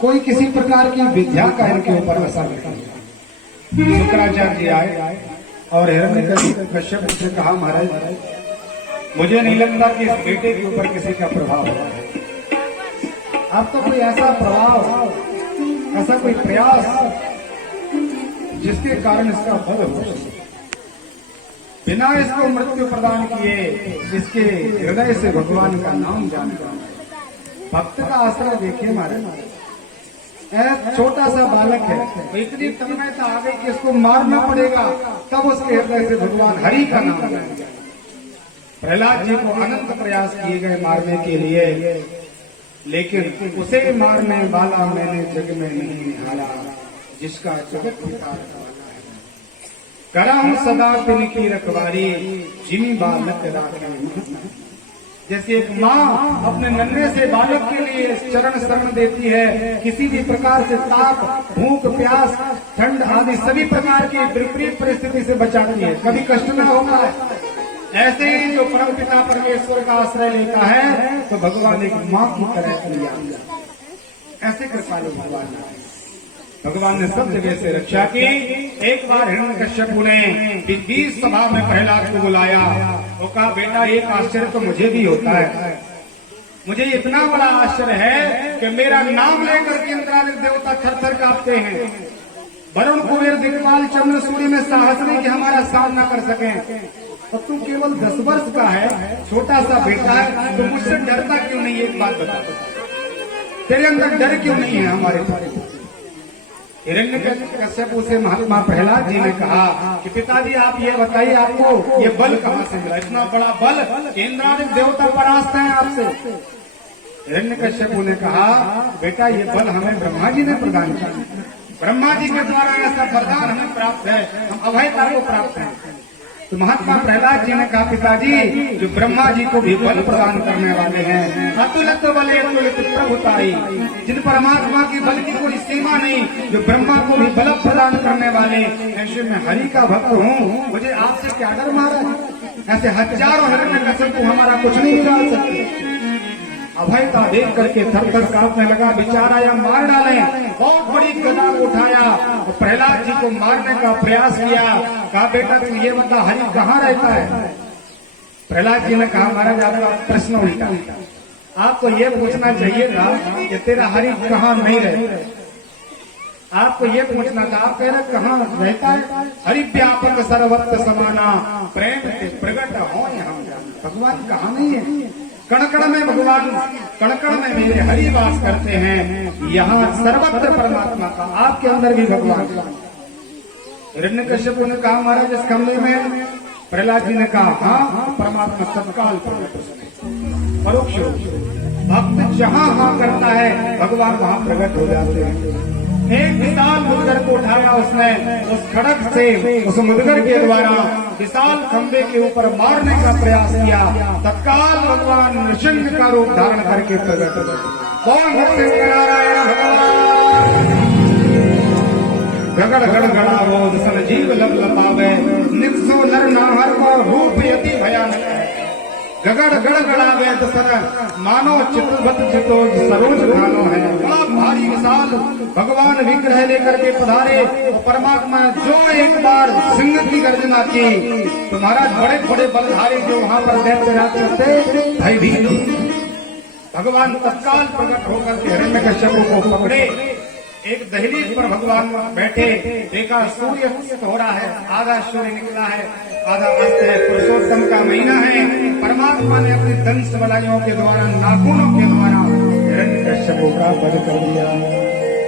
कोई किसी प्रकार की विद्या का इनके ऊपर असर नहीं। शुक्राचार्य जी आए और हिरण्यकश्यप से कहा, महाराज मुझे नहीं लगता कि इस बेटे के ऊपर किसी का प्रभाव है। अब तो कोई ऐसा प्रभाव, ऐसा कोई प्रयास जिसके कारण इसका वध हो सके, बिना इसको मृत्यु प्रदान किए इसके हृदय से भगवान का नाम जानकर। भक्त का आश्रय देखिए महाराज, छोटा सा बालक है, इतनी तन्मयता आ गई कि इसको मारना पड़ेगा, तब उसके हृदय से भगवान हरि का नाम जान। प्रहलाद जी को अनंत प्रयास किए गए मारने के लिए, लेकिन उसे मारने वाला मैंने जग में नहीं निहारा, जिसका जगत पिता रखवाला है। करा हूं सदा तिनकी रखवारी, जिमी बालक राखे। जैसे एक माँ अपने नन्हे से बालक के लिए चरण शरण देती है, किसी भी प्रकार से ताप, भूख, प्यास, ठंड आदि सभी प्रकार की विपरीत परिस्थिति से बचाती है, कभी कष्ट न होगा। ऐसे ही जो परम पिता परमेश्वर का आश्रय लेता है तो भगवान एक माँ की तरह लिया, ऐसे कृपालु भगवान ने सब जगह से रक्षा की। एक बार हिरण्यकश्यप ने 20 सभा में प्रहलाद को बुलाया, वो कहा, बेटा एक आश्चर्य तो मुझे भी होता है, मुझे इतना बड़ा आश्चर्य है कि मेरा नाम लेकर के इंद्रादिक देवता थर थर कांपते हैं। वरुण कुबेर दिक्पाल चंद्र सूर्य में साहस नहीं कि हमारा सामना कर सके, और तू केवल 10 वर्ष का है, छोटा सा बेटा है, तो मुझसे डरता क्यों नहीं? एक बात बता, तेरे अंदर डर क्यों नहीं है हमारे पास? हिरण्यकश्यप से महात्मा प्रहलाद जी ने कहा कि पिताजी आप ये बताइए, आपको ये बल कहाँ से मिला, इतना बड़ा बल, इंद्रादिक देवता परास्त हैं आपसे। हिरण्यकश्यप ने कहा, बेटा ये बल हमें ब्रह्मा जी ने प्रदान किया, ब्रह्मा जी के द्वारा ऐसा वरदान हमें प्राप्त है, हम अभयता को प्राप्त हैं। तो महात्मा प्रहलाद जी ने कहा, पिताजी जो ब्रह्मा जी को भी बल प्रदान करने वाले हैं, अतुलित बले अतुलित प्रभुताई, जिन परमात्मा की बल की कोई सीमा नहीं, जो ब्रह्मा को भी बल प्रदान करने वाले, ऐसे मैं हरि का भक्त हूँ, मुझे आपसे क्या डर महाराज? ऐसे हजारों हिरण्यकश्यप को हमारा कुछ नहीं बिगाड़ सकते। अभयता देख करके थर थर कांपने लगा, बेचारा या मार डाले, बहुत बड़ी गदा उठाया और प्रहलाद जी को मारने का प्रयास किया। कहा, बेटा तू ये बता हरि कहाँ रहता है? प्रहलाद जी ने कहा, महाराज आपका प्रश्न उल्टा, आपको ये पूछना चाहिए था कि तेरा हरि कहाँ नहीं रहता, आपको ये पूछना था, आप कह रहे कहाँ रहता है? हरि व्यापक सर्वत्र समाना, प्रेम से प्रकट हो हम जान। भगवान कहाँ नहीं है? कण कण में भगवान, कण कण में मेरे हरि वास करते हैं, यहाँ सर्वत्र परमात्मा का, आपके अंदर भी भगवान। हिरण्यकश्यप ने कहा, महाराज इस कमरे में? प्रहलाद जी ने कहा, हाँ परमात्मा तत्काल परोक्ष भक्त जहाँ हाँ करता है भगवान वहाँ प्रकट हो जाते हैं। एक विशाल मुद्गर को उठाया उसने, उस खड़क से, उस मुद्गर के द्वारा विशाल खंबे के ऊपर मारने का प्रयास किया। तत्काल भगवान नृसिंह का रूप धारण करके प्रकट हो गए। कौन नारायण भगवान गगड़ गड़ गड़ावो सन जीव लब लपावे, निपसो नर नाहर को रूप यति भयानक है। गगड़ गड़ गड़ावे सर मानो चित्रवत चितो सरोज भानो है। बड़ा भारी विशाल भगवान विग्रह लेकर के पधारे, परमात्मा जो एक बार सिंह की गर्जना की तो महाराज बड़े बड़े बलधारी जो वहां पर दैत्य राज करते भयभीत, भगवान तत्काल प्रकट होकर के हिरण्यकश्यप को पकड़े। एक दहलीज पर भगवान बैठे, देखा सूर्य अस्त हो रहा है, आधा सूर्य निकला है, आधा अस्त है, पुरुषोत्तम का महीना है। परमात्मा ने अपनी दंश बलाइयों के द्वारा, नाखूनों के द्वारा हिरण्यकश्यप का वध कर दिया।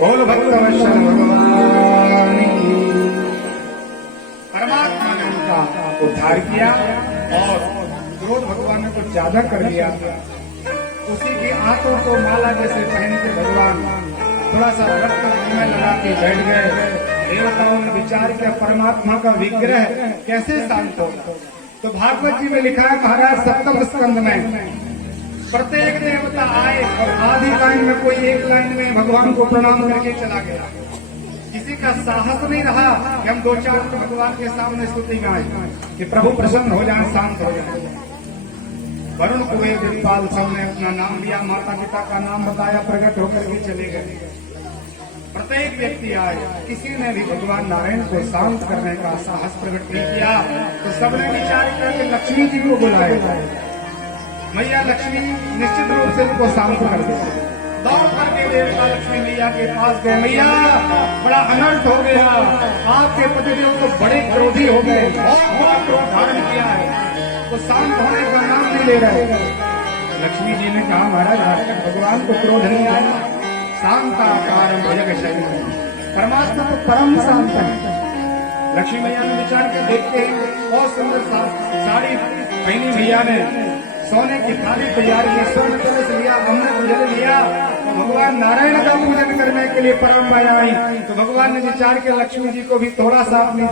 बोल भक्तवत्सल भगवान। परमात्मा ने उनका उद्धार किया और क्रोध भगवान ने कुछ ज्यादा कर लिया। उसी की आंखों को माला जैसे पहन के भगवान थोड़ा सा रक्त में लगा के बैठ गए। देवताओं ने विचार किया परमात्मा का विग्रह कैसे शांत होगा। तो भागवत जी में लिखा है महाराज सप्तम स्कंद में, प्रत्येक देवता आए और आधी लाइन में कोई एक लाइन में भगवान को प्रणाम करके चला गया। किसी का साहस नहीं रहा कि हम 2-4 भगवान के सामने स्तुति गाएं कि प्रभु प्रसन्न हो जाए, शांत हो जाए। वरुण कुबेर दिलपाल सबने अपना नाम लिया, माता पिता का नाम बताया, प्रकट होकर के चले गए। प्रत्येक व्यक्ति आए, किसी ने भी भगवान नारायण को शांत करने का साहस प्रकट नहीं किया, तो सबने विचार किया कि लक्ष्मी जी को बुलाया। मैया लक्ष्मी निश्चित रूप से उनको शांत कर दे। दौड़ करके देवता लक्ष्मी मैया के पास गए। मैया, बड़ा अनर्थ हो गया, आपके पतिदेव तो बड़े क्रोधी हो गए, बहुत बड़ा क्रोध धारण किया है, वो शांत होने का नाम नहीं ले रहे। लक्ष्मी जी ने कहा, महाराज आज तक भगवान को क्रोध नहीं आया, शांता कारण भजग शरीर, परमात्मा तो परम शांत है। लक्ष्मी मैया ने विचार कर देखते हैं, बहुत सुंदर साड़ी पहनी मैया ने, सोने की थाली तैयार की, स्वर्ण कलश लिया, अमृत जल लिया, तो भगवान नारायण का पूजन करने के लिए परम माया आई। तो भगवान ने विचार किया लक्ष्मी जी को भी थोड़ा सा अपनी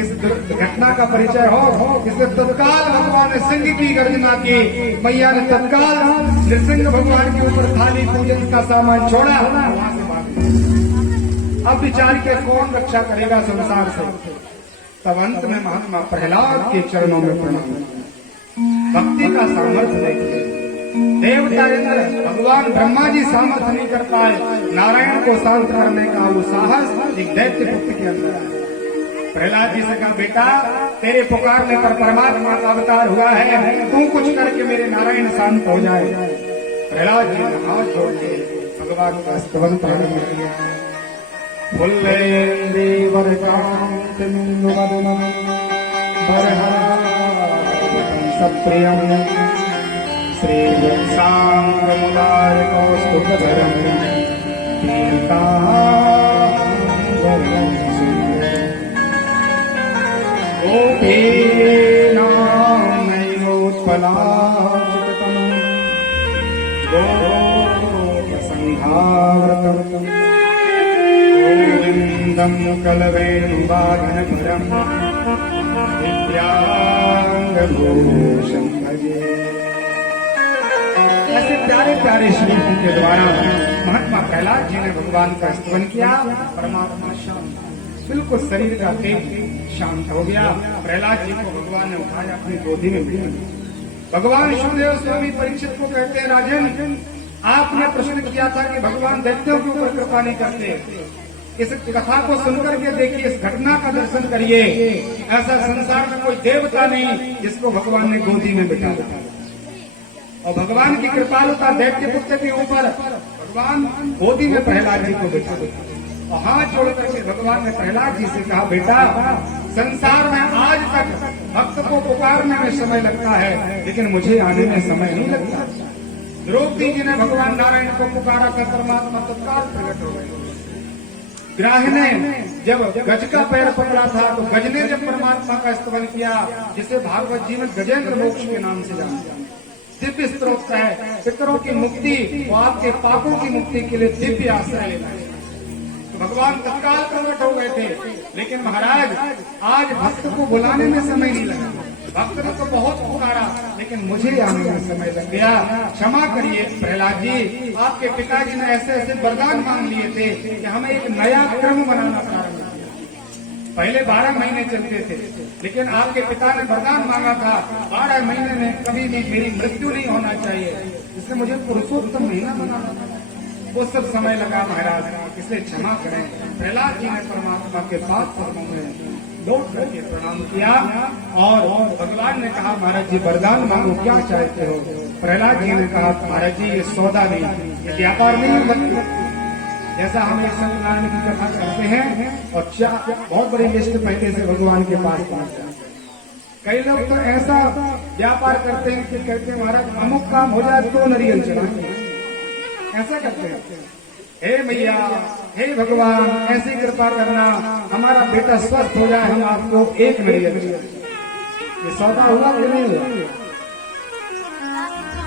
इस घटना का परिचय हो, इसलिए तत्काल भगवान ने सिंह की गर्जना की। मैया ने तत्काल नृसिंह भगवान के ऊपर थाली पूजन का सामान छोड़ा, वहां से भाग। अब विचार किया कौन रक्षा करेगा संसार से। तब अंत में महात्मा प्रहलाद के चरणों में प्रणाम, भक्ति का सामर्थ्य देखिए। देवता इंद्र भगवान ब्रह्मा जी सामर्थ्य नहीं कर पाए, नारायण को शांत करने का वो साहस एक दैत्य पुत्र के अंदर है। प्रहलाद जी से कहा, बेटा तेरे पुकारने पर परमात्मा का अवतार हुआ है, तू कुछ करके मेरे नारायण शांत हो जाए। प्रहलाद जी ने हाथ जोड़ के भगवान का स्तवन प्रारंभ किया। सप्रियम श्री सांगमुदार कौस्तुभधरम गोपीनामोत्पलाचितम गोपसंहारतम गोविंदम कलवेणुवादनभरम दिव्यांगभूषण भजे। ऐसे प्यारे प्यारे श्लोकों के द्वारा महात्मा प्रहलाद जी ने भगवान का स्तवन किया। परमात्मा शांत, बिल्कुल शरीर का तेज शांत हो गया। प्रहलाद जी को भगवान ने उठाया, अपनी गोदी में बिठा दिया। भगवान शिवदेव स्वामी परीक्षित को कहते हैं, राजन आपने प्रश्न किया था कि भगवान दैत्यों के ऊपर कृपा नहीं करते, इस कथा को सुनकर के देखिए, इस घटना का दर्शन करिए। ऐसा संसार में कोई देवता नहीं जिसको भगवान ने गोदी में बिठा दिया, और भगवान की कृपालुता दैत्य पुत्र के ऊपर भगवान गोदी में प्रहलाद जी को बिठा दिया। और हाथ जोड़ करके भगवान ने प्रहलाद जी से कहा, बेटा संसार में आज तक भक्त को पुकारने में समय लगता है, लेकिन मुझे आने में समय नहीं लगता। द्रौपदी जी ने भगवान नारायण को पुकारा था, परमात्मा तत्काल प्रकट हो गए। ग्राह ने जब गज का पैर पकड़ा था, तो गज ने जब परमात्मा का स्तवन किया, जिसे भागवत जी में गजेंद्र मोक्ष के नाम से जानते हैं, दिव्य स्त्रोत है। पितरों की मुक्ति और आपके पापों की मुक्ति के लिए दिव्य आश्रय लेना है। तो भगवान तत्काल प्रकट हो गए थे, लेकिन महाराज आज भक्त को बुलाने में समय नहीं लगा। भक्त ने तो बहुत पुकारा, लेकिन मुझे आने में समय लग गया। क्षमा करिए प्रहलाद जी, आपके पिताजी ने ऐसे ऐसे वरदान मांग लिए थे कि हमें एक नया क्रम बनाना प्रारंभ किया। पहले 12 महीने चलते थे, लेकिन आपके पिता ने वरदान मांगा था 12 महीने में कभी भी मेरी मृत्यु नहीं होना चाहिए, इसलिए मुझे पुरुषोत्तम महीना बनाना था। वो सब समय लगा महाराज, इसलिए क्षमा करें। प्रहलाद जी ने परमात्मा के पास लौट करके प्रणाम किया, और भगवान ने कहा, महाराज जी वरदान मांगो, क्या चाहते हो? प्रहलाद जी ने कहा, महाराज जी ये सौदा नहीं, ये व्यापार नहीं है, जैसा हम एक सत्यनारायण की कथा करते हैं और बहुत बड़ी लिस्ट पहले से भगवान के पास पहुंचते हैं। कई लोग तो ऐसा व्यापार करते हैं कि कहते हैं, महाराज अमुक काम हो जाए तो नरियल चलाएंगे, ऐसा करते हैं। हे मैया, हे भगवान, ऐसी कृपा करना, हमारा बेटा स्वस्थ हो जाए, हम आपको एक नरियल। ये सौदा हुआ कि नहीं हुआ?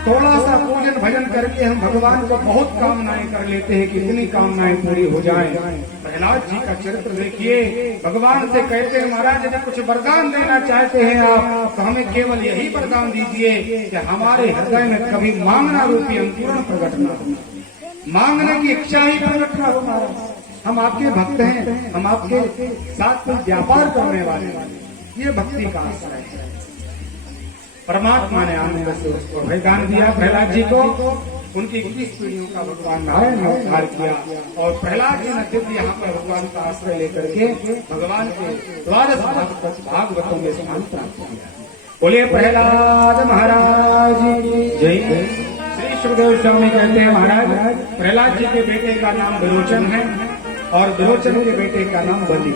थोड़ा सा पूजन भजन करके हम भगवान को बहुत कामनाएं कर लेते हैं, कितनी कामनाएं पूरी हो जाएं। प्रहलाद जी का चरित्र देखिए, भगवान से कहते हैं, महाराज यदि कुछ वरदान देना चाहते हैं आप, तो हमें केवल यही वरदान दीजिए कि हमारे हृदय में कभी मांगना रूपी अंकुरण प्रकट न हो, मांगने की इच्छा ही प्रकट न हो। हम आपके भक्त हैं, हम आपके साथ कोई व्यापार करने वाले, ये भक्ति का आश्रय है। परमात्मा ने आनंद से उसको अभयदान दिया प्रहलाद जी को। उनकी 21 पीढ़ियों का भगवान नारायण ने उद्धार किया और प्रहलाद जी ने दिव्य यहाँ पर भगवान का आश्रय लेकर के भगवान के 12 भागवतों में स्थान प्राप्त किया। बोलिए प्रहलाद महाराज जय। श्री सुखदेव स्वामी कहते हैं महाराज प्रहलाद जी के बेटे का नाम विरोचन है और विरोचन के बेटे का नाम बलि।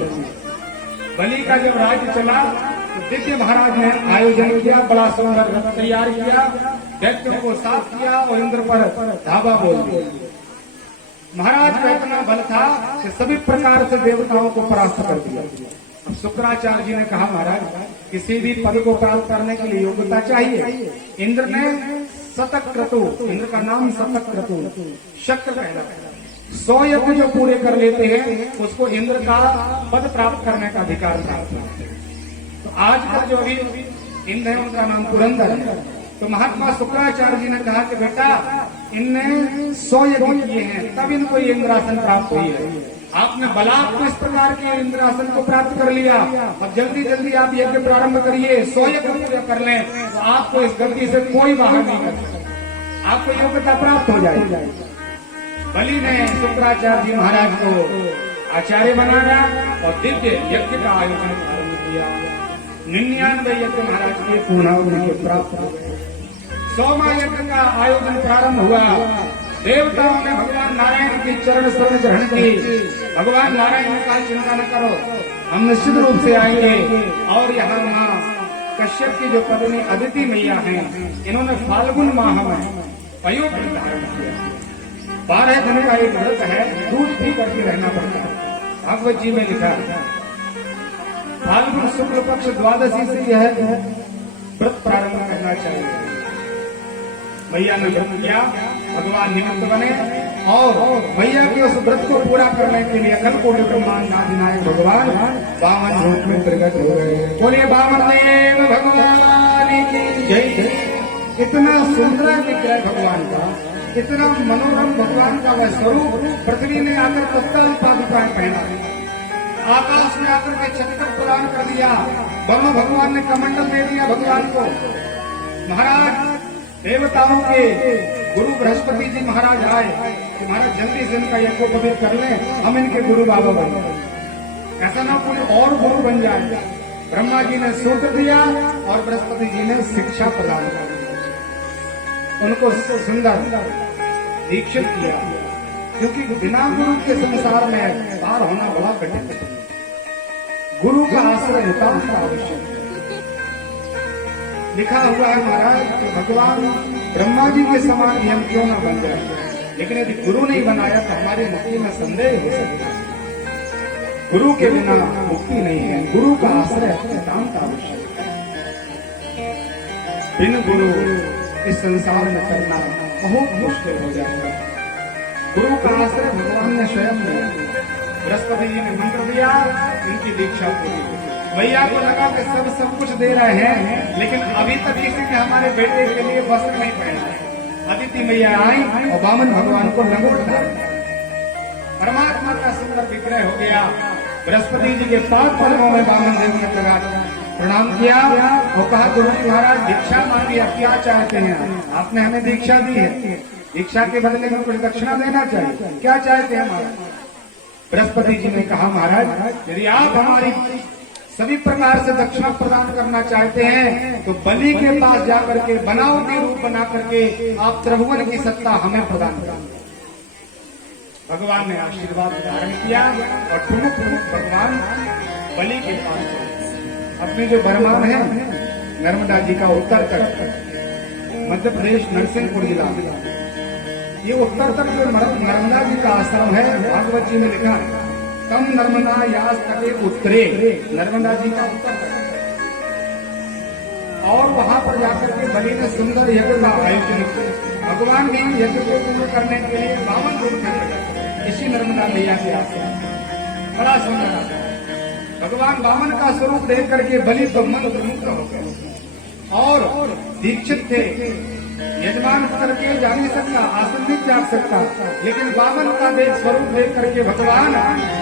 बलि का जब राज्य चला तो दिव्य महाराज ने आयोजन किया, बड़ा सुंदर रथ तैयार किया, दैत्यों को साफ किया और इंद्र पर धावा बोल दिया। महाराज का इतना बल था कि सभी प्रकार से देवताओं को परास्त कर दिया। अब शुक्राचार्य जी ने कहा महाराज किसी भी पद को प्राप्त करने के लिए योग्यता चाहिए। इंद्र ने शतक्रतु, इंद्र का नाम शतक्रतु शक्र कहलाता है, 100 यज्ञ जो पूरे कर लेते हैं उसको इंद्र का पद प्राप्त करने का अधिकार प्राप्त होता है। तो आज का जो अभी इंद्र है उनका नाम पुरंदर है। तो महात्मा शुक्राचार्य जी ने कहा कि बेटा इनने 100 यज्ञ किए हैं तब इनको ये इंद्रासन प्राप्त हुई है। आपने बलात् को इस प्रकार के इंद्रासन को प्राप्त कर लिया। अब जल्दी जल्दी आप यज्ञ प्रारंभ करिए, 100 यज्ञ पूरा कर लें तो आपको इस गलती से कोई बाहर नहीं कर सकता, आपको योग्यता प्राप्त हो जाएगी। बलि ने शुक्राचार्य जी महाराज को आचार्य बनाया और दिव्य यज्ञ का आयोजन किया। 99 यज्ञ महाराज के पूर्णाहुति के प्राप्त हो गए। 100वां यज्ञ का आयोजन प्रारंभ हुआ। देवताओं ने भगवान नारायण की चरण शरण ग्रहण की। भगवान नारायण ने कहा चिंता न करो, हम निश्चित रूप से आएंगे। और यहाँ माँ कश्यप की जो पत्नी अदिति मैया हैं, इन्होंने फाल्गुन माह में पयोव्रत धारण किया। 12 दिन का एक व्रत है, दूध भी करके रहना पड़ता है। भागवत जी में लिखा है फाल्गुन शुक्ल पक्ष द्वादशी से यह व्रत प्रारंभ करना चाहिए। मैया ने व्रत किया, भगवान निमित्त बने और मैया के उस व्रत को पूरा करने के लिए अखंड कोटि ब्रह्मांड नाथ भगवान वामन रूप में प्रकट हो गए। बोलिए वामन देव भगवान की जय। इतना सुंदर विग्रह भगवान का, इतना मनोरम भगवान का वह स्वरूप पृथ्वी ने आकर तत्काल पादुकाएं पहना, आकाश में आकर के छत्र प्रदान कर दिया, ब्रह्म भगवान ने कमंडल दे दिया भगवान को। महाराज देवताओं के गुरु बृहस्पति जी महाराज आए कि महाराज जल्दी से इनका यज्ञोपवीत कर लें, हम इनके गुरु बाबा बन जाए, ऐसा ना कोई और गुरु बन जाए। ब्रह्मा जी ने सूत्र दिया और बृहस्पति जी ने शिक्षा प्रदान कर दी, उनको सुंदर दीक्षित किया, क्योंकि बिना गुरु के संसार में पार होना बड़ा कठिन है। गुरु का आश्रय नितांत आवश्यक है। लिखा हुआ है महाराज कि भगवान ब्रह्मा जी के समान ही हम क्यों ना बन जाए, लेकिन यदि गुरु नहीं बनाया तो हमारी मुक्ति में संदेह हो सकता है। गुरु के बिना मुक्ति नहीं है, गुरु का आश्रय नितांत आवश्यक है। बिन गुरु इस संसार में करना बहुत मुश्किल हो जाता है। गुरु का आश्रय भगवान ने स्वयं दिया। बृहस्पति जी ने मंत्र दिया, इनकी दीक्षा पूरी। मैया को लगा कि सब कुछ दे रहे हैं, लेकिन अभी तक किसी ने हमारे बेटे के लिए वस्त्र नहीं पहना है। अदिति मैया आई और वामन भगवान को लंगोट डाल दिया। परमात्मा का सुंदर विग्रह हो गया। बृहस्पति जी के 5 पदों में वामन देव ने लगा प्रणाम किया और कहा गुरु जी महाराज दीक्षा मांगी, आप क्या चाहते हैं? आपने हमें दीक्षा दी है, दीक्षा के बदले में कुछ दक्षिणा देना चाहिए, क्या चाहते हैं महाराज? बृहस्पति जी ने कहा महाराज यदि आप हमारी सभी प्रकार से दक्षिणा प्रदान करना चाहते हैं तो बलि के पास जाकर के बनावटी रूप बना करके आप त्रिभुवन की सत्ता हमें प्रदान करें। भगवान ने आशीर्वाद धारण किया और प्रमुख भगवान बलि के पास गए। अपने जो बरमान है नर्मदा जी का उत्तर तट, मध्य प्रदेश नरसिंहपुर जिला, ये उत्तर तट जो नर्मदा जी का आश्रम है, भागवत जी में लिखा है तम नर्मदा यास तटे उत्तरे, नर्मदा जी का उत्तर तट। और वहां पर जाकर के बलि ने सुंदर यज्ञ का आयोजन किया। भगवान भी यज्ञ को पूर्ण करने के लिए वामन रूप में इसी नर्मदा मैया के आश्रम बड़ा सुंदर आता। भगवान वामन का स्वरूप देख करके बलि तो मंत्र मुक्त हो गए और दीक्षित थे। यजमान उतर के जा नहीं सकता, आसन नहीं त्याग सकता, लेकिन वामन का देख स्वरूप देख करके भगवान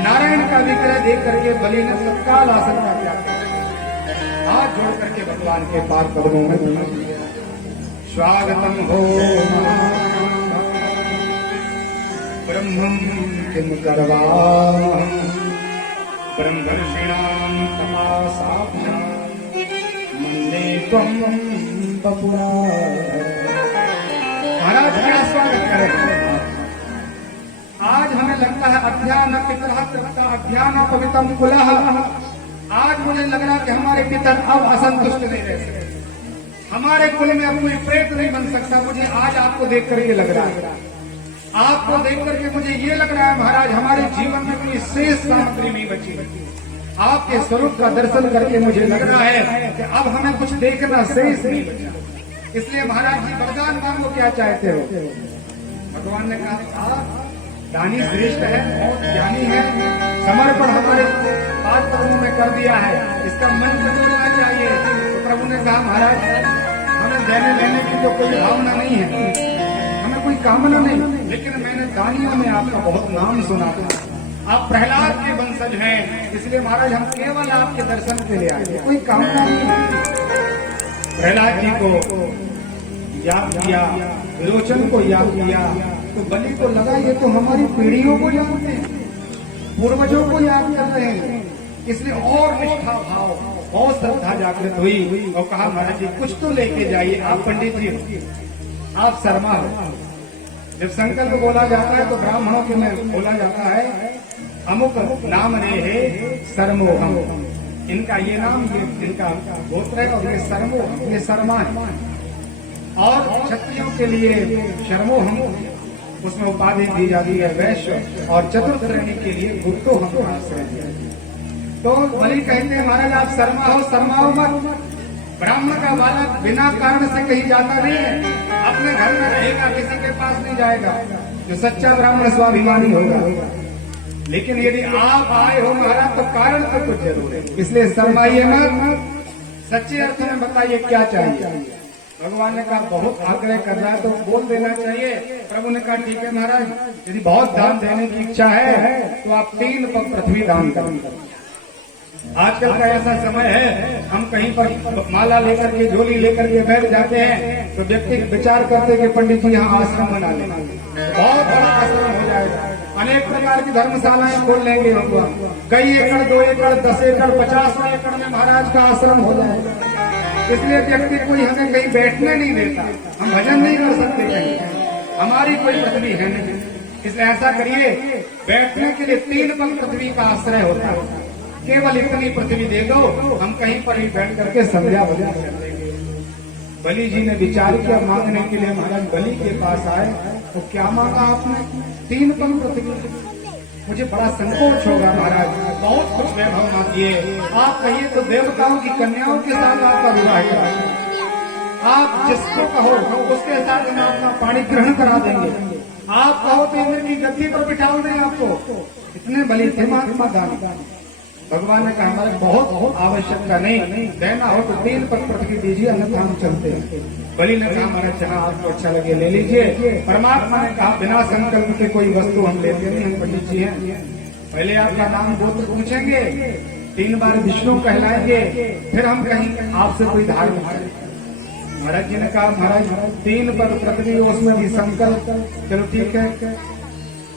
नारायण का विग्रह देख करके बलि ने तत्काल आसन का त्याग किया हाथ जोड़ करके भगवान के पाद पद्मों में स्वागतम हो ब्रह्मं किम करवा ब्रह्मर्षिणां तपसाभ्यां मन्ये त्वं बपुरा। महाराज क्या स्वागत करें। आज हमें लगता है अध्यान अध्यान पवित्रम कुलह। आज मुझे लग रहा कि हमारे पितर अब असंतुष्ट नहीं रह सकते, हमारे कुल में अब कोई प्रेत नहीं बन सकता। मुझे आज आपको देख कर ये लग रहा है, आपको देख करके मुझे ये लग रहा है महाराज हमारे जीवन में कोई शेष सामग्री नहीं बची। आपके स्वरूप का दर्शन करके मुझे लग रहा है कि अब हमें कुछ देखना शेष नहीं बचा। इसलिए महाराज जी वरदान मांगो, क्या चाहते हो। भगवान ने कहा दानी श्रेष्ठ है, बहुत ज्ञानी है, समर्पण हमारे पाद पद्मों में कर दिया है, इसका मंत्र बोलना चाहिए। तो प्रभु ने कहा महाराज हमें देने लेने की तो कोई भावना नहीं है, हमें कोई कामना नहीं, लेकिन मैंने दानियों में आपका बहुत नाम सुना था, आप प्रहलाद के वंशज हैं, इसलिए महाराज हम केवल आपके दर्शन के लिए आए, कोई कामना नहीं। प्रहलाद जी को याद किया, विरोचन को याद किया, तो बलि को लगा ये तो हमारी पीढ़ियों को जानते हैं, पूर्वजों को याद कर रहे हैं, इसलिए और निष्ठा भाव बहुत श्रद्धा जागृत हुई और कहा महाराज जी कुछ तो लेके जाइए। आप पंडित जी आप शर्मा हो, जब संकल्प बोला जाता है तो ब्राह्मणों के में बोला जाता है अमुक नाम रे है सर्मोहम, इनका ये नाम ये इनका गोत्र है और ये सर्मोहम ये शर्मा है। और क्षत्रियों के लिए शर्मोहम उसमें उपाधि दी जाती है वैश्य, और चतुर्थ श्रेणी के लिए गुप्तो हम आश्रय। तो बलि कहते हैं महाराज आप शर्मा हो, शर्माओ मत। ब्राह्मण का बालक बिना कारण से कहीं जाता नहीं है, अपने घर में रहेगा, किसी के पास नहीं जाएगा। जो सच्चा ब्राह्मण स्वाभिमानी होगा, लेकिन यदि आप आए हो महाराज तो कारण तो कुछ जरूर है, इसलिए शर्माइए मत, सच्चे अर्थ में बताइए क्या चाहिए। भगवान ने कहा बहुत आग्रह कर रहा है तो बोल देना चाहिए। प्रभु ने कहा ठीक है महाराज, यदि बहुत दान देने की इच्छा है तो आप 3 पग पृथ्वी दान करें। आजकल का ऐसा समय है, हम कहीं पर माला लेकर के झोली लेकर के बैठ जाते हैं तो व्यक्ति विचार करते कि पंडित जी यहाँ आश्रम बना लेना, बहुत बड़ा आश्रम हो जाएगा, अनेक प्रकार की धर्मशालाएं खोल लेंगे, कई एकड़ 2 एकड़ 10 एकड़ 50 एकड़ में महाराज का आश्रम हो जाएगा। इसलिए व्यक्ति कोई हमें कहीं बैठने नहीं देता, हम भजन नहीं कर सकते कहीं, हमारी कोई पृथ्वी है नहीं। इसलिए ऐसा करिए, बैठने के लिए 3 पग पृथ्वी का आश्रय होता है, केवल इतनी पृथ्वी दे दो, हम कहीं पर ही बैठ करके संध्या भजन कर लेंगे। बलि जी ने विचार किया मांगने के लिए, महाराज बलि के पास आए तो क्या मांगा आपने? 3 पग पृथ्वी। मुझे बड़ा संकोच होगा महाराज, बहुत कुछ वैभव मांगिए, आप कहिए तो देवताओं की कन्याओं के साथ आपका विवाह करा, आप जिसको कहो उसके साथ हम आपका पाणी ग्रहण करा देंगे, आप कहो तो इंद्र की गद्दी पर बिठा दें आपको। इतने बलि थे महात्मा गांधी। भगवान ने कहा हमारे बहुत आवश्यकता नहीं, देना हो तो 3 पग पृथ्वी दीजिए, अन्यथा हम चलते हैं। बलि ने कहा महाराज जहाँ आपको अच्छा लगे ले लीजिए। परमात्मा ने कहा बिना संकल्प के कोई वस्तु हम लेते नहीं, हम पंडित जी हैं, पहले आपका नाम गोत्र पूछेंगे, 3 बार विष्णु कहलाएंगे, फिर हम कहीं आपसे कोई धार्मिक करें। महाराज जी ने कहा महाराज 3 पग पृथ्वी, उसमें भी संकल्प, चलो ठीक है।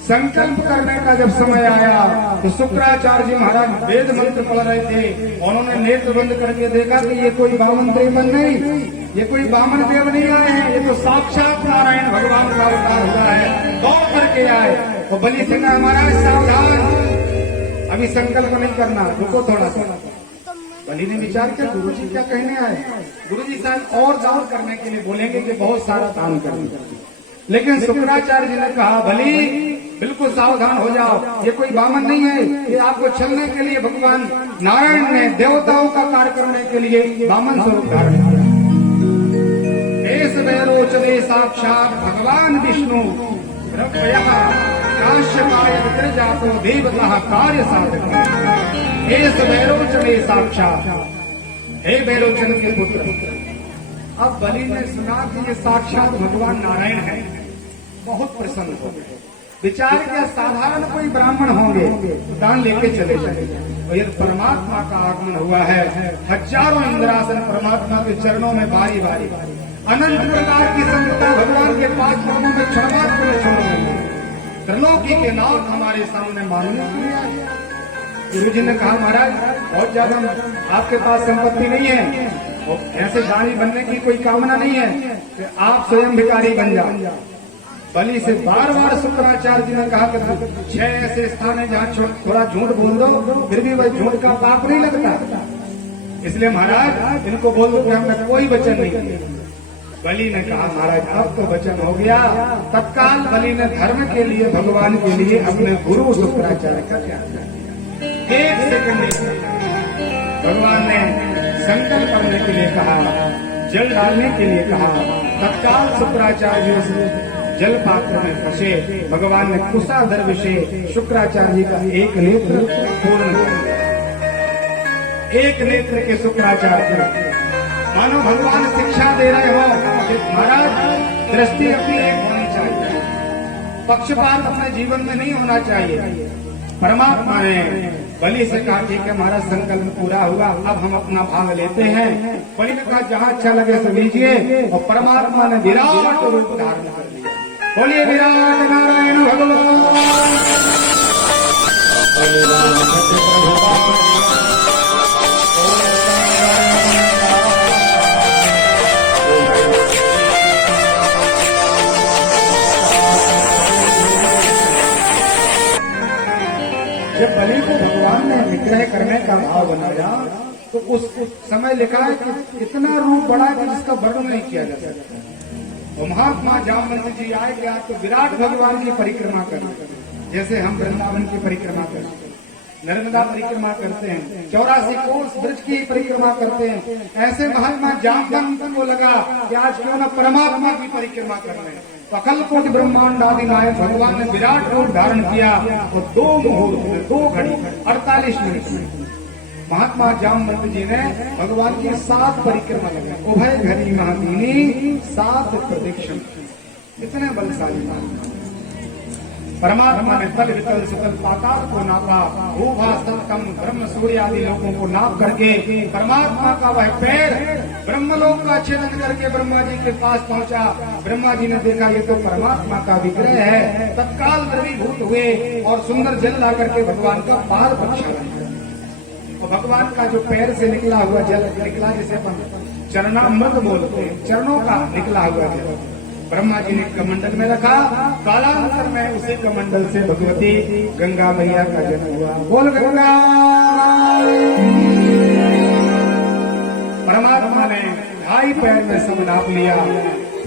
संकल्प करने का जब समय आया तो शुक्राचार्य जी महाराज वेद मंत्र पढ़ रहे थे, उन्होंने नेत्र बंद करके देखा कि ये कोई वामन देव नहीं, ये कोई वामन देव नहीं आए हैं, ये तो साक्षात नारायण भगवान का अवतार हुआ है, दौड़ करके आए। तो बलि सिंह महाराज सावधान, अभी संकल्प नहीं करना, रुको थोड़ा सा। बलि ने विचार किया गुरु जी क्या कहने आए, गुरु जी शायद और दान करने के लिए बोलेंगे कि बहुत सारा दान करना, लेकिन शुक्राचार्य जी ने कहा बलि बिल्कुल सावधान हो जाओ, ये कोई बामन नहीं है, ये आपको छलने के लिए भगवान नारायण ने देवताओं का कार्य करने के लिए बामन स्वरूप धारण किया। एस वैरोचने साक्षात भगवान विष्णु काश्यपाय जातो देवता कार्य साधक। एस वैरोचने साक्षात, हे वैरोचन के पुत्र। अब बलि ने सुना कि ये साक्षात भगवान नारायण है, बहुत प्रसन्न हो गए। विचार किया साधारण कोई ब्राह्मण होंगे तो दान लेके चले जाएंगे, और यदि परमात्मा का आगमन हुआ है, हजारों इंद्रासन परमात्मा के चरणों में बारी बारी अनंत प्रकार की संपदा भगवान के पास चरणों में क्षणमात्र में छोड़ेंगे। त्रिलोकी के नाथ हमारे सामने मानने के लिए आए। गुरु जी ने कहा महाराज बहुत ज्यादा आपके पास संपत्ति नहीं है और ऐसे दानी बनने की कोई कामना नहीं है कि आप स्वयं भिखारी बन जाओ। बलि से बार बार शुक्राचार्य जी ने कहा कि 6 ऐसे स्थान है जहाँ थोड़ा झूठ बोल दो फिर भी वही झूठ का पाप नहीं लगता, इसलिए महाराज इनको बोल दो कि हमने कोई वचन नहीं किया। बलि ने कहा महाराज अब तो वचन हो गया। तत्काल बलि ने धर्म के लिए भगवान के लिए अपने गुरु शुक्राचार्य का त्याग किया। 1 सेकंड भगवान ने संकल्प करने के लिए कहा, जल डालने के लिए कहा। तत्काल शुक्राचार्य से जल पात्र में फंसे। भगवान ने कुशा दर्विशे शुक्राचार्य जी का एक नेत्र पूर्ण कर दिया। एक नेत्र के शुक्राचार्य मानो भगवान शिक्षा दे रहे हो कि महाराज दृष्टि अपनी एक होनी चाहिए, पक्षपात अपने जीवन में नहीं होना चाहिए। परमात्मा ने बलि से कहा ठीक है महाराज संकल्प पूरा हुआ, अब हम अपना भाग लेते हैं। बलि ने कहा जहाँ अच्छा लगे सो लीजिए, और परमात्मा ने विराट रूप धारण कर लिया। बोलिए विराट नारायण भगवान। जब बलि को भगवान ने निग्रह करने का भाव बनाया तो उस समय लिखा है कि इतना रूप बड़ा कि जिसका वर्णन नहीं किया जा सकता। और महात्मा जामवंत जी आए कि आप तो विराट भगवान की परिक्रमा करें, जैसे हम वृंदावन की परिक्रमा करते हैं, नर्मदा परिक्रमा करते हैं, 84 कोस ब्रज की परिक्रमा करते हैं, ऐसे महात्मा जामवंत को लगा कि आज क्यों न परमात्मा की परिक्रमा कर रहे हैं। अकल कोटि ब्रह्मांड आदि नायक भगवान ने विराट रूप धारण किया। तो 2 मुहूर्त में 2 घड़ी 48 मिनट में महात्मा जामवंत जी ने भगवान की 7 परिक्रमा लगाई। उभय घड़ी महादीनी 7 प्रदक्षिण। इतने बलशाली परमात्मा ने तल वितल सुतल पाताल को नापा, भूभा सतम ब्रह्म सूर्य आदि लोगों को नाप करके परमात्मा का वह पैर ब्रह्मलोक का छेदन करके ब्रह्मा जी के पास पहुंचा। ब्रह्मा जी ने देखा ये तो परमात्मा का विग्रह है। तत्काल द्रवीभूत हुए और सुंदर जल ला करके भगवान का पाद प्रक्षालन, और भगवान का जो पैर से निकला हुआ जल निकला, जिसे अपन चरणामृत बोलते हैं, चरणों का निकला हुआ जल ब्रह्मा जी ने कमंडल में रखा। कालांतर में उसी कमंडल से भगवती गंगा मैया का जन्म हुआ। बोल गंगा। परमात्मा ने 2.5 पैर में सब नाप लिया,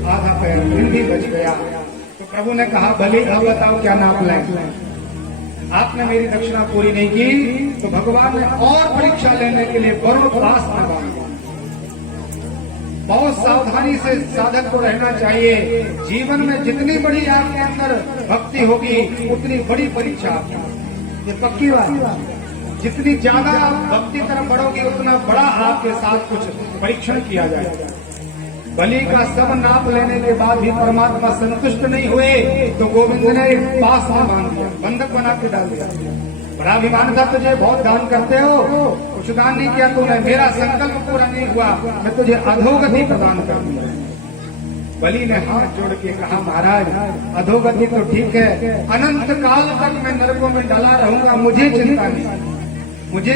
आधा पैर फिर भी बच गया। तो प्रभु ने कहा बलि अब बताओ क्या नाप लें। आपने मेरी दक्षिणा पूरी नहीं की तो भगवान ने और परीक्षा लेने के लिए वरुण पास में बांधा। बहुत सावधानी से साधक को रहना चाहिए। जीवन में जितनी बड़ी आपके अंदर भक्ति होगी उतनी बड़ी परीक्षा आपकी, ये पक्की बात। जितनी ज्यादा आप भक्ति तरफ बढ़ोगे उतना बड़ा आपके साथ कुछ परीक्षण किया जाएगा। बलि का सब नाप लेने के बाद भी परमात्मा संतुष्ट नहीं हुए तो गोविंद ने पास में बांध दिया, बंधक बना के डाल दिया। बड़ा अभिमान था तुझे, बहुत दान करते हो, कुछ दान नहीं किया तूने, मेरा संकल्प पूरा नहीं हुआ, मैं तुझे अधोगति प्रदान कर दूंगा। बलि ने हाथ जोड़ के कहा महाराज अधोगति तो ठीक है, अनंत काल तक मैं नरकों में डला रहूंगा, मुझे चिंता नहीं। मुझे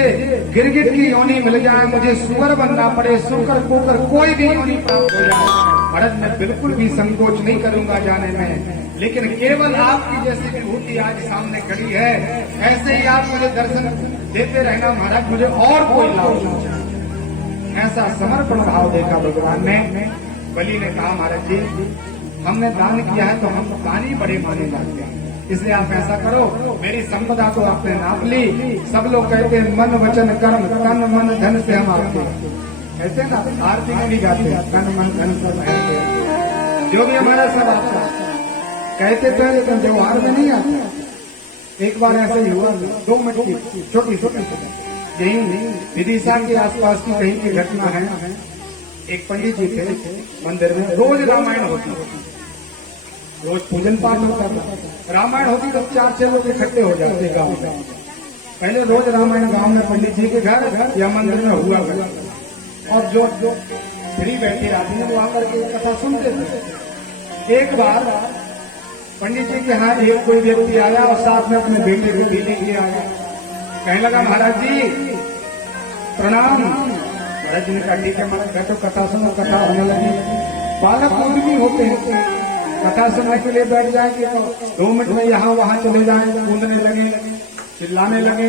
गिरगिट की योनि मिल जाए, मुझे सुअर बनना पड़े, सुकर कुकर कोई भी योनि प्राप्त हो जाए, महाराज मैं बिल्कुल भी संकोच नहीं करूंगा जाने में। लेकिन केवल आपकी जैसी विभूति आज सामने खड़ी है, ऐसे ही आप मुझे दर्शन देते रहना महाराज, मुझे और कोई लाभ नहीं चाहिए। ऐसा समर्पण भाव देखा भगवान ने। बलि ने कहा महाराज जी हमने दान किया है तो हम दानी बड़े माने जाते हैं, इसलिए आप ऐसा करो मेरी संपदा तो आपने नाप ली। सब लोग कहते हैं मन वचन कर्म तन मन धन से हम आपके, कहते हैं ना आरती में भी गाते हैं तन मन धन सब है, जो भी हमारा सब आपका कहते थे, लेकिन व्यवहार में नहीं आता। एक बार ऐसा ही हुआ, 2 मिनट की छोटी छोटी यही विदिशा के आसपास की कहीं की घटना है। एक पंडित जी थे मंदिर में, रोज रामायण होती, रोज पूजन पाठ होता था। रामायण होती तो 4-6 लोग इकट्ठे हो जाते गांव में। पहले रोज रामायण गांव में पंडित जी के घर या मंदिर में हुआ करता, और जो फ्री बैठे आदमी वो आकर के कथा सुनते थे। एक बार पंडित जी के यहाँ एक कोई व्यक्ति आया और साथ में अपने बेटे को भी लेके आया। कहने लगा, महाराज जी प्रणाम। महाराज जी ने कहा, ठीक है महाराज, बैठो कथा सुनो। कथा होने लगी। बालक और भी होते हैं, कथा सुनने के लिए बैठ जाएंगे तो 2 मिनट में यहाँ वहाँ चले जाएंगे, कूदने लगे, चिल्लाने लगे,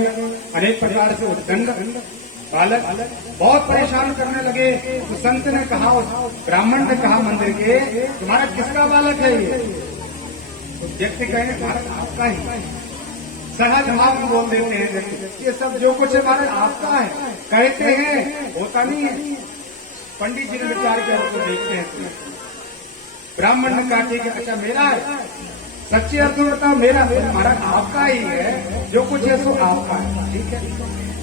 अनेक प्रकार से उद्दंड बालक बहुत परेशान करने लगे। तो संत ने कहा, उस ब्राह्मण ने कहा मंदिर के, तुम्हारा किसका बालक है ये? तो व्यक्ति कहे, महाराज आपका ही। सहज भाव बोल देते हैं व्यक्ति, ये सब जो कुछ है महाराज आपका है कहते हैं, होता नहीं है। पंडित जी ने विचार किया, उसको देखते हैं। ब्राह्मण ने कहा, ठीक है, अच्छा मेरा है, सच्चे अर्थ में बताओ मेरा है। महाराज आपका ही है, जो कुछ है सो आपका है, ठीक है।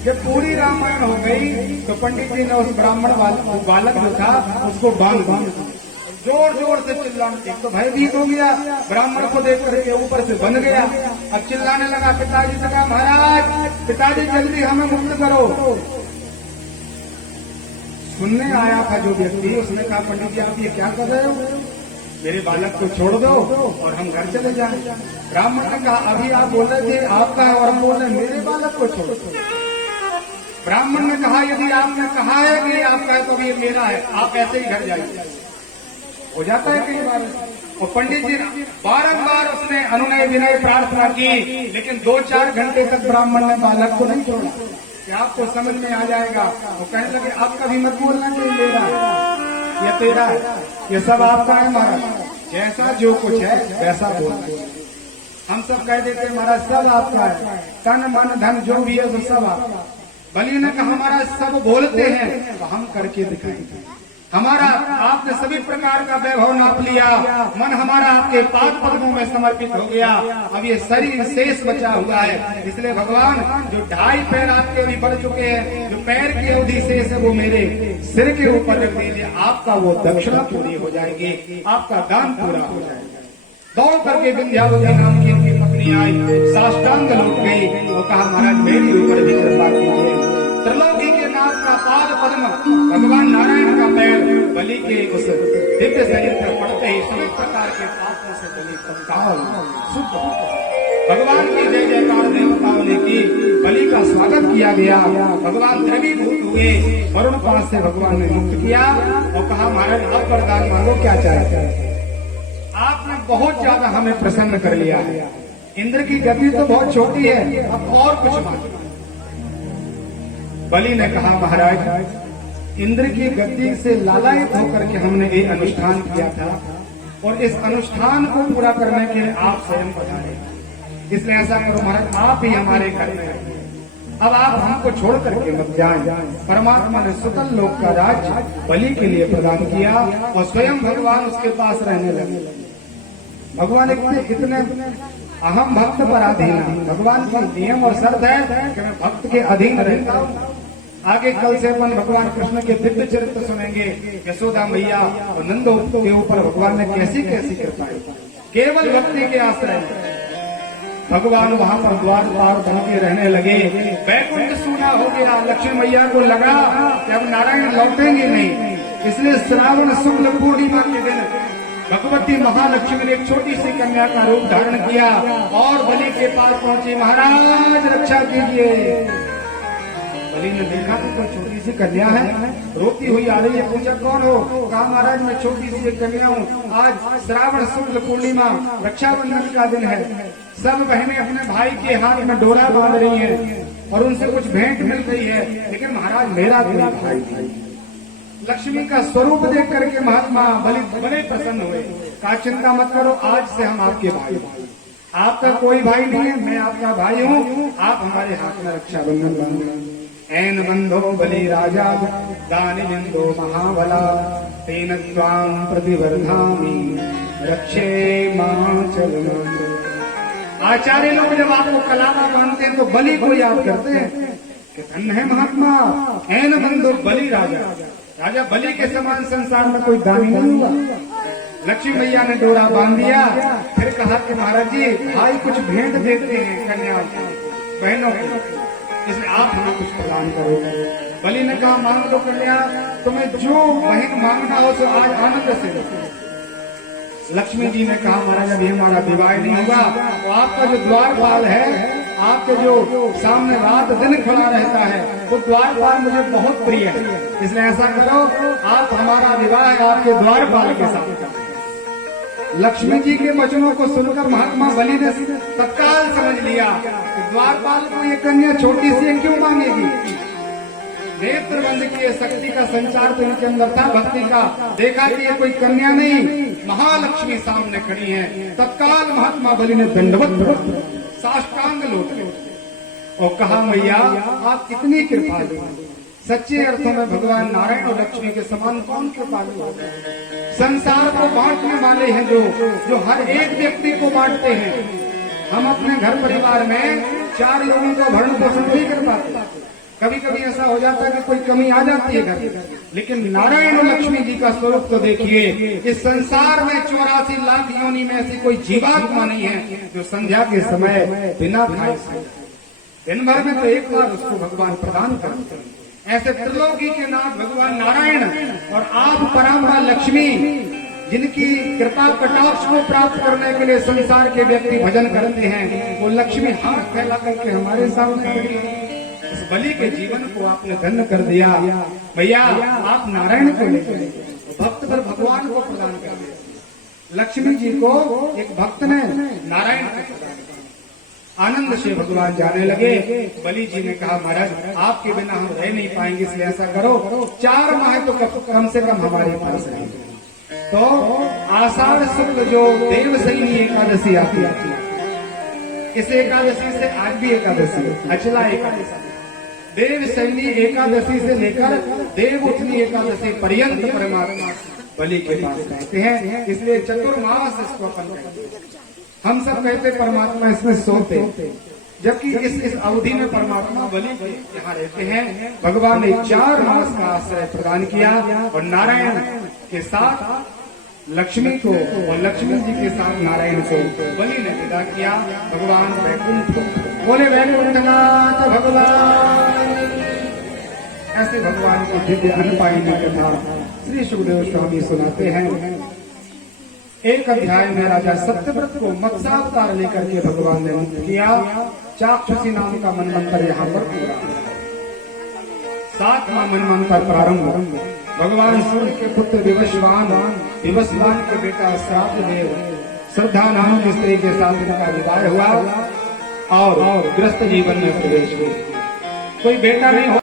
जब पूरी रामायण हो गई तो पंडित जी ने उस ब्राह्मण बालक जो था उसको बांध दिया, जोर जोर से चिल्लाने। एक तो भयभीत हो गया, ब्राह्मण को देख करके ऊपर से बंध गया। अब चिल्लाने लगा, पिताजी से कहा, महाराज पिताजी जल्दी हमें मुक्त करो। सुनने आया था जो व्यक्ति, उसने कहा, पंडित जी आप ये क्या कर रहे हो? मेरे बालक को छोड़ दो और हम घर चले जाएं। ब्राह्मण ने कहा, अभी आप बोल रहे थे आपका है और हम बोल रहे मेरे बालक को छोड़ दो। ब्राह्मण ने कहा, यदि आपने कहा है कि आपका है तो ये मेरा है, आप ऐसे ही घर जाइए। हो जाता है कई बार। और पंडित जी बारंबार उसने अनुनय विनय प्रार्थना की, लेकिन 2-4 घंटे तक ब्राह्मण ने बालक को नहीं छोड़ा कि आपको समझ में आ जाएगा। वो कहने लगे, आप कभी मत बोलना कि मेरा है, ये तेरा है, ये सब आपका है महाराज, जैसा जो कुछ है वैसा बोलना। हम सब कह देते महाराज सब आपका है, तन मन धन जो भी है वो सब आपका। बलि ने कहा, हमारा सब बोलते हैं तो हम करके दिखाएंगे। हमारा आपने सभी प्रकार का वैभव नाप लिया, मन हमारा आपके पाद पद्मों में समर्पित हो गया। अब ये शरीर शेष बचा हुआ है, इसलिए भगवान जो 2.5 पैर आपके अभी बढ़ चुके हैं, जो पैर की अवधि शेष है वो मेरे सिर के ऊपर रख दीजिए। आपका वो दक्षिणा पूरी हो जाएगी, आपका दान पूरा हो जाएगा। दौड़ करके विंध्यावती नाम की उनकी पत्नी आई, साष्टांग लौट गई। वो कहा, महाराज मेरी ऊपर भी कृपा कीजिए। त्रिलोकी के नाथ का पाद पद्म, भगवान नारायण का पैर बलि के उस दिव्य शरीर पर पड़ते ही सभी प्रकार के पापों से बलि तत्काल शुद्ध। भगवान की जय जयकार देवताओं ने की, बलि का स्वागत किया गया। भगवान द्रवीभूत हुए, वरुण पास से भगवान ने मुक्त किया और कहा, महाराज आप वरदान मांगो, क्या चाहते हैं? आपने बहुत ज्यादा हमें प्रसन्न कर लिया है, इंद्र की गति तो बहुत छोटी है, अब और कुछ मांगो। बलि ने कहा, महाराज इंद्र की गति से लालायित होकर के हमने ये अनुष्ठान किया था और इस अनुष्ठान को पूरा करने के लिए आप स्वयं पधारे, इसलिए ऐसा करो महाराज आप ही हमारे घर में रहिए। अब आप हमको छोड़ करके मत जाएं। परमात्मा ने सुतल लोक का राज्य बलि के लिए प्रदान किया और स्वयं भगवान उसके पास रहने लगे। भगवान इतने अहम भक्त पर अधीन, भगवान का नियम और शर्त है कि मैं भक्त के अधीन रहता हूँ। आगे कल से अपन भगवान कृष्ण के दिव्य चरित्र सुनेंगे, यशोदा मैया और नंद के ऊपर भगवान ने कैसी कैसी कृपा की। केवल भक्ति के आश्रय भगवान वहाँ पर द्वार पार बन के रहने लगे। वैकुंठ सूना हो गया। लक्ष्मी मैया को लगा कि अब नारायण लौटेंगे नहीं, इसलिए श्रावण शुक्ल पूर्णिमा के दिन भगवती महालक्ष्मी ने एक छोटी सी कन्या का रूप धारण किया और बलि के पास पहुंची, महाराज रक्षा कीजिए। बलि ने देखा कि कोई छोटी सी कन्या है, रोती हुई आ रही है। पूछा कौन हो? कहा महाराज मैं छोटी सी एक कन्या हूँ। आज श्रावण शुक्ल पूर्णिमा रक्षाबंधन का दिन है, सब बहनें अपने भाई के हाथ में डोरा बांध रही हैं और उनसे कुछ भेंट मिल रही है, लेकिन महाराज मेरा कोई भाई नहीं। लक्ष्मी का स्वरूप देख करके महात्मा बलि बड़े प्रसन्न हुए। कहा चिंता मत करो, आज से हम आपके भाई, आपका कोई भाई नहीं है, मैं आपका भाई हूँ, आप हमारे हाथ में रक्षाबंधन बांधो। ऐन बंधो बलि राजा दानि बिंदो महाबला तेन त्वां प्रतिवर्धामि रक्षे माचल। आचार्य लोग जब आपको कलामा मानते हैं तो बलि को याद करते हैं कि धन्य है महात्मा। ऐन बंधो बलि राजा, राजा बलि के समान संसार में कोई दानी नहीं हुआ। लक्ष्मी मैया ने डोरा बांध दिया। फिर कहा कि महाराज जी भाई कुछ भेंट देते हैं कन्या बहनों को, इसलिए आप हमें कुछ प्रदान करो। बलि ने कहा मांग लो कन्या, तुम्हें जो बहन मांगना हो तो आज आनंद से दो। लक्ष्मी जी ने कहा महाराज अभी हमारा विवाह नहीं हुआ, तो आपका जो द्वारपाल है, आपके जो सामने रात दिन खड़ा रहता है, वो द्वारपाल मुझे बहुत प्रिय है, इसलिए ऐसा करो आप हमारा विवाह आपके द्वारपाल के साथ करो। लक्ष्मी जी के वचनों को सुनकर महात्मा बलि ने तत्काल समझ लिया कि द्वारपाल को ये कन्या छोटी सी क्यों मांगेगी। नेत्र बंद किए शक्ति का संचार तो इनके अंदर था, भक्ति का। देखा कि ये कोई कन्या नहीं, महालक्ष्मी सामने खड़ी है। तत्काल महात्मा बलि ने दंडवत साष्टांग लोटे और कहा मैया आप कितनी कृपालु, सच्चे अर्थों में भगवान नारायण और लक्ष्मी के समान कौन कृपालु हो। संसार को बांटने वाले हैं जो हर एक व्यक्ति को बांटते हैं। हम अपने घर परिवार में 4 लोगों का भरण पोषण नहीं कर पाते। कभी कभी ऐसा हो जाता है कि कोई कमी आ जाती है घर, लेकिन नारायण और लक्ष्मी जी का स्वरूप तो देखिए। इस संसार में 84 लाख योनि में ऐसी कोई जीवात्मा नहीं है जो संध्या के समय बिना खाए दिन भर में तो एक बार उसको भगवान प्रदान करते हैं। ऐसे त्रिलोकी के नाथ भगवान नारायण और आप पराम्बरा लक्ष्मी, जिनकी कृपा कटाक्ष को प्राप्त करने के लिए संसार के व्यक्ति भजन करते हैं, वो लक्ष्मी हाथ फैला करके हमारे सामने खड़ी है। इस बलि के जीवन को आपने धन्य कर दिया। भैया आप नारायण को ले भक्त पर भगवान को प्रदान कर दिया। लक्ष्मी जी को एक भक्त ने नारायण को प्रदान किया। आनंद से भगवान जाने लगे। बलि जी ने कहा महाराज आपके बिना हम रह नहीं पाएंगे, इसलिए ऐसा करो 4 माह तो कम से कम हमारे पास रहे। तो आषाढ़ शुक्ल जो देवशयनी एकादशी आती है, इस एकादशी से आज भी एकादशी अचला एकादशी, देवशयनी एकादशी से लेकर देवउठनी एकादशी पर्यंत परमात्मा बलि के पास रहते हैं। इसलिए चतुर्मास इसको अपन कहते हैं। हम सब कहते परमात्मा इसमें सोते, जबकि इस अवधि में परमात्मा बलि यहाँ रहते हैं। भगवान ने 4 मास का आश्रय प्रदान किया और नारायण के साथ लक्ष्मी को और लक्ष्मी जी के साथ नारायण को बलि ने विदा किया। भगवान वैकुंठ बोले वैकुंठनाथ भगवान। ऐसे भगवान को दिव्य अनपायनी कथा श्री सुखदेव स्वामी सुनाते हैं। एक अध्याय में राजा सत्यव्रत को मत्स्यावतार लेकर के भगवान ने मुक्त किया। चाक्षुषी नाम का मनमंत्र यहाँ पर पूरा 7वां मनमंत्र प्रारंभ। भगवान सूर्य के पुत्र विवस्वान के बेटा श्राद्धदेव श्रद्धा नाम की स्त्री के साथ इनका विवाह हुआ और गृहस्थ जीवन में प्रवेश हुए। कोई बेटा नहीं